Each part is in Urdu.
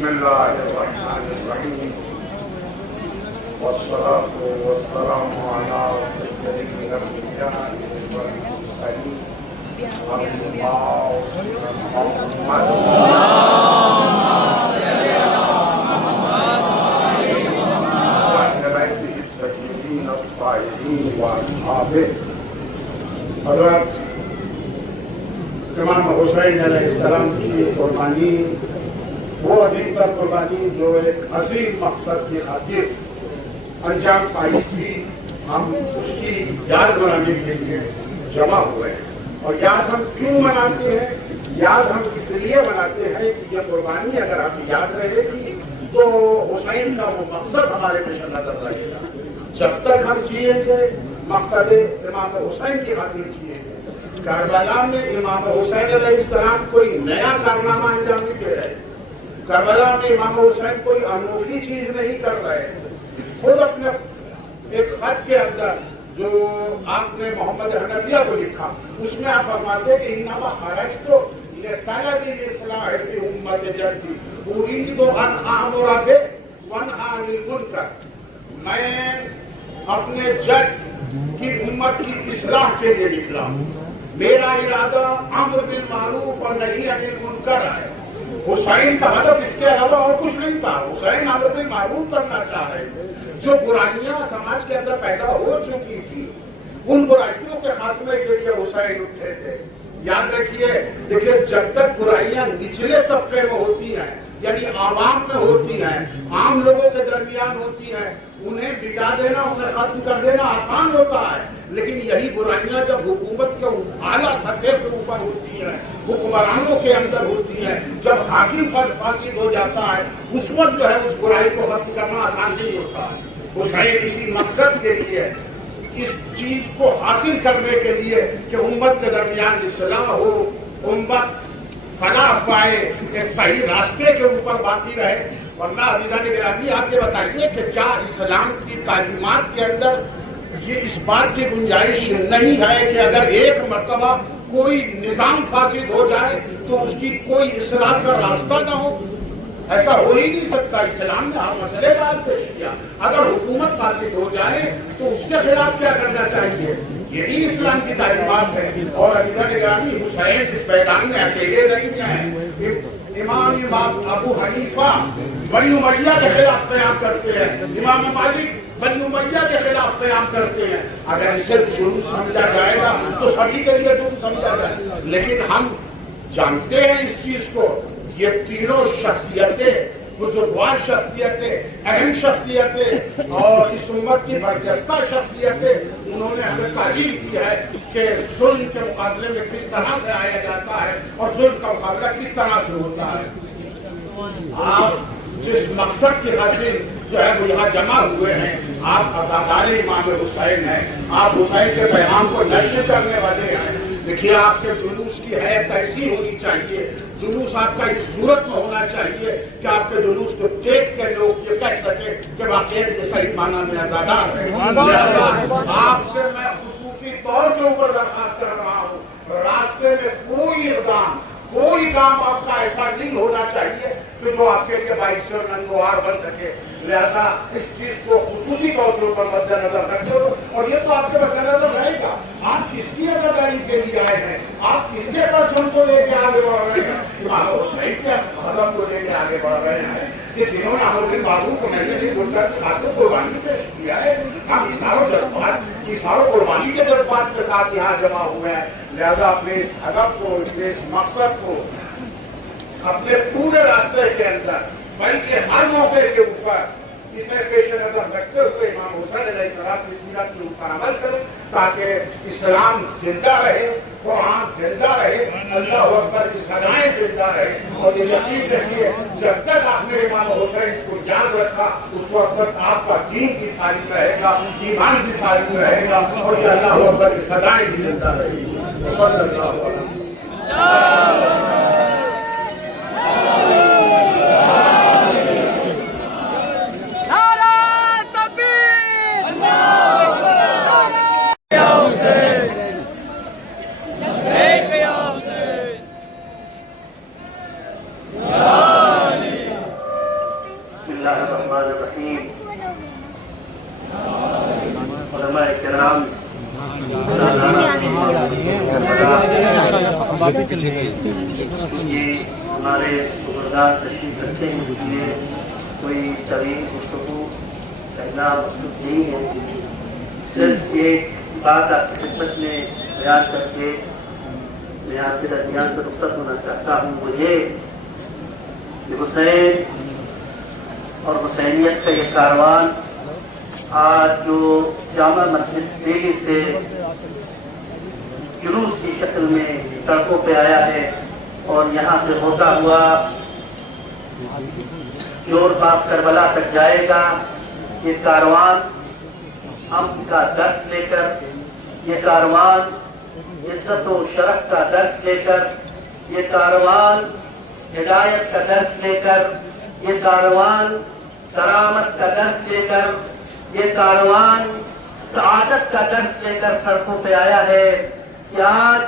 بسم اللہ الرحمن الرحیم والصلاة والسلام علی سید الانبیاء والمرسلین محمد وعلى بیتہ الطاہرین الطاہرین واصحابہ۔ حضرت امام حسین علیہ السلام کی قربانی وہ عظیم تر قربانی جو ایک عظیم مقصد کی خاطر انجام پائی تھی، ہم اس کی یاد منانے کے لیے جمع ہوئے ہیں۔ اور یاد ہم کیوں مناتے ہیں؟ یاد ہم اس لیے مناتے ہیں کہ یہ قربانی اگر ہمیں یاد رہے گی تو حسین کا وہ مقصد ہمارے پیش نظر رہے گا۔ جب تک ہم جیئیں گے مقصد امام حسین کی خاطر جیئیں گے۔ کربلا میں امام حسین علیہ السلام کوئی نیا کارنامہ انجام نہیں دے رہے، کربلا میں امام حسین کوئی انوکھی چیز نہیں کر رہے۔ خود اپنے ایک خط کے اندر جو آپ نے محمد حنفیہ کو لکھا اس میں آپ فرماتے ہیں کہ انما خرجت لطلب الاصلاح فی امت جدی اريد ان اامر وانهى عن المنکر، میں اپنے جد کی امت کی اصلاح کے لیے نکلا، میرا ارادہ امر بالمعروف اور نہی عن المنکر ہے۔ حسین کا ہدف اس کے علاوہ اور کچھ نہیں تھا، حسین امر بالمعروف کرنا چاہ رہے تھے۔ جو برائیاں سماج کے اندر پیدا ہو چکی تھی ان برائیوں کے خاتمے کے لیے حسین اٹھے تھے۔ یاد رکھیے، دیکھیے جب تک برائیاں نچلے طبقے میں ہوتی ہیں یعنی عوام میں ہوتی ہیں، عام لوگوں کے درمیان ہوتی ہیں، انہیں مٹا دینا، انہیں ختم کر دینا آسان ہوتا ہے، لیکن یہی برائیاں جب حکومت کے اعلیٰ سطح کے اوپر ہوتی ہیں، حکمرانوں کے اندر ہوتی ہیں، جب حاکم فاسد ہو جاتا ہے، اس وقت جو ہے اس برائی کو ختم کرنا آسان نہیں ہوتا ہے۔ حسین اسی مقصد کے لیے، اس چیز کو حاصل کرنے کے لیے کہ امت کے درمیان اصلاح ہو، امت فلاح پائے، کہ صحیح راستے کے اوپر باقی رہے۔ ورنہ عزیزان گرامی آپ یہ بتائیے کہ کیا اسلام کی تعلیمات کے اندر یہ اس بات کی گنجائش نہیں ہے کہ اگر ایک مرتبہ کوئی نظام فاسد ہو جائے تو اس کی کوئی اصلاح کا راستہ نہ ہو؟ ایسا ہو ہی نہیں سکتا۔ اسلام نے ہر مسئلے کا حل پیش کیا، اگر حکومت فاسد ہو جائے تو اس کے خلاف کیا کرنا چاہیے، یہی اسلام کی تعلیمات ہے۔ اور عزیزان گرامی حسین اس میدان میں اکیلے نہیں ہیں، امام ابو حنیفہ بنی امیہ کے خلاف قیام کرتے ہیں، امام مالک بنی امیہ کے خلاف قیام کرتے ہیں۔ اگر اسے جرم سمجھا جائے گا تو سبھی کے لیے جرم سمجھا جائے گا، لیکن ہم جانتے ہیں اس چیز کو، یہ تینوں شخصیتیں بزرگوار شخصیتیں، اہم شخصیتیں اور اس امت کی برجستہ شخصیتیں، انہوں نے ہمیں تعلیم دی ہے کہ ظلم کے مقابلے میں کس طرح سے آیا جاتا ہے اور ظلم کا مقابلہ کس طرح سے ہوتا ہے۔ آپ جس مقصد کی خاطر جو ہے وہ یہاں جمع ہوئے ہیں، آپ عزادار امام حسین ہیں، آپ حسین کے پیغام کو نشر کرنے والے ہیں۔ دیکھیے آپ کے جلوس کی حیت ایسی ہونی چاہیے، جلوس آپ کا اس صورت میں ہونا چاہیے کہ آپ کے جلوس کو دیکھ کے لوگ یہ کہہ سکیں کہ واقعی یہ صحیح معنی میں عزادار ہے۔ لہذا آپ سے میں خصوصی طور کے اوپر درخواست کر رہا ہوں، راستے میں کوئی کام آپ کا ایسا نہیں ہونا چاہیے کہ جو آپ کے لیے باعث ننگوار بن سکے۔ لہذا اس چیز کو خصوصی طور کے اوپر مد نظر رکھتے ہو، اور یہ تو آپ کے مد نظر رہے گا، آپ کس کی عزاداری کے لیے آئے ہیں، آپ کس کے پرچم کو لے کے آگے بڑھ رہے ہیں، امام حسین کے قدم کو لے کے آگے بڑھ رہے ہیں کہ جنہوں نے امر بالمعروف کو نہیں منکر کی خاطر قربانی پیش کیا ہے۔ ہم اظہار قربانی کے جذبات کے ساتھ یہاں جمع ہوئے ہیں۔ لہذا اپنے اس ہدف کو، اس مقصد کو اپنے پورے راستے کے اندر بلکہ ہر موقع کے اوپر اسے پیش نظر رکھتے ہوئے امام حسین علیہ السلام کی سیرت کے اوپر عمل کریں تاکہ اسلام زندہ رہے، قرآن زندہ رہے، اللہ اکبر کی صدائیں زندہ رہے۔ اور یہ یقین رکھیے جب تک آپ نے امام حسین کو یاد رکھا اس وقت تک آپ کا دین بھی سالم رہے گا، ایمان بھی سالم رہے گا، اور یہ اللہ اکبر کی صدائیں بھی زندہ رہے گی۔ صلی اللہ علیہ وسلم۔ یہ ہمارے خبردار تشریف رکھتے ہیں، اس لیے کوئی طویل گفتگو کہنا مقصود نہیں ہے، صرف ایک بات آپ کی خدمت میں بیان کر کے میں آپ کے درمیان سے رخصت ہونا چاہتا ہوں، وہ یہ کہ حسین اور حسینیت کا یہ کاروان آج جو جامع مسجد دہلی سے جلوس کی شکل میں سڑکوں پہ آیا ہے اور یہاں سے ہوتا ہوا جور باغ کربلا تک جائے گا، یہ کاروان امن کا درس لے کر، یہ کاروان عزت و شرف کا درس لے کر، یہ کاروان ہدایت کا درس لے کر، یہ کاروان کرامت کا درس لے کر، یہ کاروان سعادت کا درس لے کر سڑکوں پہ آیا ہے کہ آج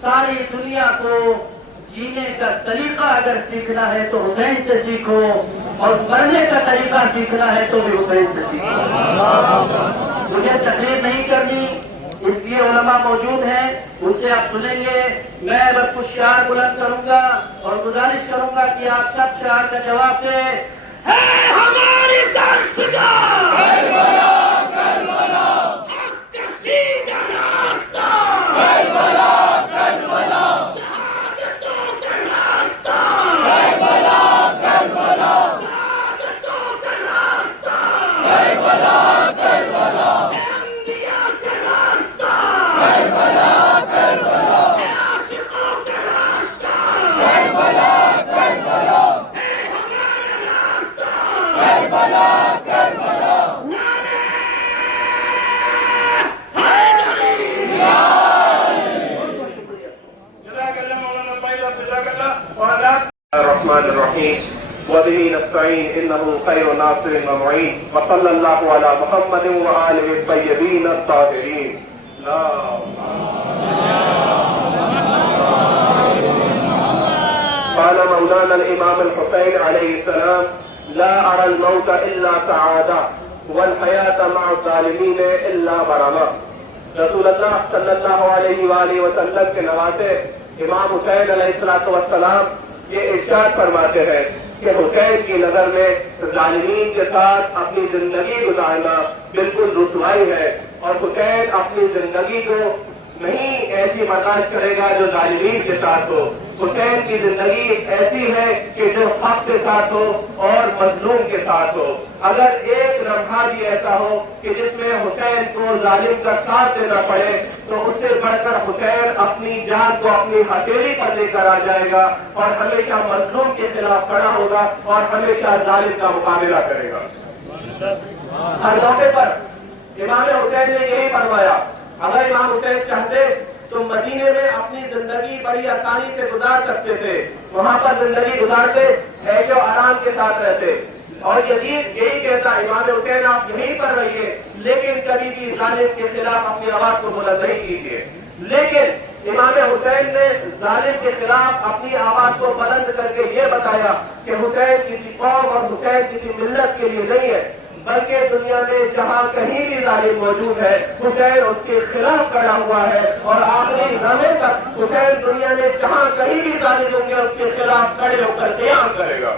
ساری دنیا کو جینے کا طریقہ اگر سیکھنا ہے تو حسین سے سیکھو، اور مرنے کا طریقہ سیکھنا ہے تو بھی حسین سے سیکھو۔ مجھے تقریر نہیں کرنی، اس لیے علماء موجود ہیں، ان سے آپ سنیں گے، میں بس کچھ شعار بلند کروں گا اور گزارش کروں گا کہ آپ سب شعار کا جواب دیں۔ ہے ہماری درسگاہ کربلا کربلا، حق کا سیدھا راستہ کربلا کربلا، شہادتوں کا راستہ کربلا کربلا، شہادتوں کا راستہ کربلا کربلا، انبیاء کا راستہ کربلا کربلا، عاشقوں کا راستہ کربلا کربلا، کربلا کربلا، نعرہ حیدری۔ جزاک اللہ مولانا طیب، جزاک اللہ۔ الرحمن الرحیم وبه نستعین انه خیر ناصر و معین وصلی اللہ علی محمد وآلہ الطیبین الطاہرین۔ قال مولانا الامام الحسین علیہ السلام: لا ارى الموت الا سعادہ والحیاة مع الظالمین الا مرمہ۔ رسول اللہ صلی اللہ علیہ وآلہ وسلم کے نواسے امام حسین علیہ السلام یہ ارشاد فرماتے ہیں کہ حسین کی نظر میں ظالمین کے ساتھ اپنی زندگی گزارنا بالکل رسوائی ہے، اور حسین اپنی زندگی کو نہیں ایسی برداشت کرے گا جو ظالمین کے ساتھ ہو۔ حسین کی زندگی ایسی ہے کہ جو حق کے ساتھ ہو اور مظلوم کے ساتھ ہو۔ اگر ایک لمحہ بھی ایسا ہو کہ جس میں حسین کو ظالم کا ساتھ دینا پڑے تو اس سے بڑھ کر حسین اپنی جان کو اپنی ہتھیلی پر لے کر آ جائے گا اور ہمیشہ مظلوم کے خلاف کھڑا ہوگا اور ہمیشہ ظالم کا مقابلہ کرے گا۔ ہر موقع پر امام حسین نے یہی فرمایا، اگر امام حسین چاہتے تو مدینے میں اپنی زندگی بڑی آسانی سے گزار سکتے تھے، وہاں پر زندگی گزارتے، عیش و آرام کے ساتھ رہتے، اور یزید یہی کہتا امام حسین آپ یہیں پر رہیے لیکن کبھی بھی ظالم کے خلاف اپنی آواز کو بلند نہیں کیجیے۔ لیکن امام حسین نے ظالم کے خلاف اپنی آواز کو بلند کر کے یہ بتایا کہ حسین کسی قوم اور حسین کسی ملت کے لیے نہیں ہے، بلکہ دنیا میں جہاں کہیں بھی ظالم موجود ہے حسین اس کے خلاف کھڑا ہوا ہے، اور آخری لمحے تک حسین دنیا میں جہاں کہیں بھی ظالم ہوں گے اس کے خلاف کھڑے ہو کر قیام کرے گا۔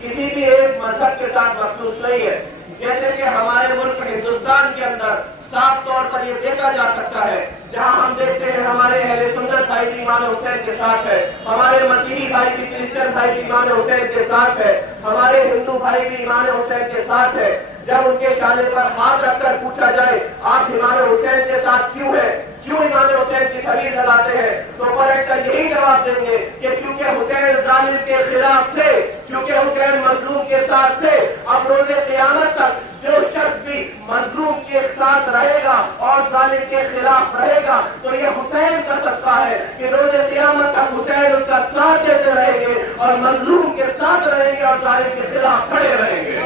کسی بھی ایک مذہب کے ساتھ مخصوص نہیں ہے، جیسے کہ ہمارے ملک ہندوستان کے اندر صاف طور پر یہ دیکھا جا سکتا ہے، جہاں ہم دیکھتے ہیں ہمارے اہل سنت بھائی بھی امام حسین کے ساتھ ہے، ہمارے مسیحی بھائی بھی کرسچن بھائی بھی امام حسین کے ساتھ ہے، ہمارے ہندو بھائی بھی امام حسین کے ساتھ ہے۔ جب ان کے شانے پر ہاتھ رکھ کر پوچھا جائے آپ امام حسین کے ساتھ کیوں ہے، کیوں امام حسین کی چھوی لگاتے ہیں، تو پلٹ کر یہی جواب دیں گے کہ کیونکہ حسین ظالم کے خلاف تھے، کیونکہ حسین مظلوم اور ظالم کے خلاف رہے گا تو یہ حسین کا صدقہ ہے کہ روز قیامت تک حسین اس کا ساتھ دیتے رہیں گے اور مظلوم کے ساتھ رہیں گے اور ظالم کے خلاف کھڑے رہیں گے.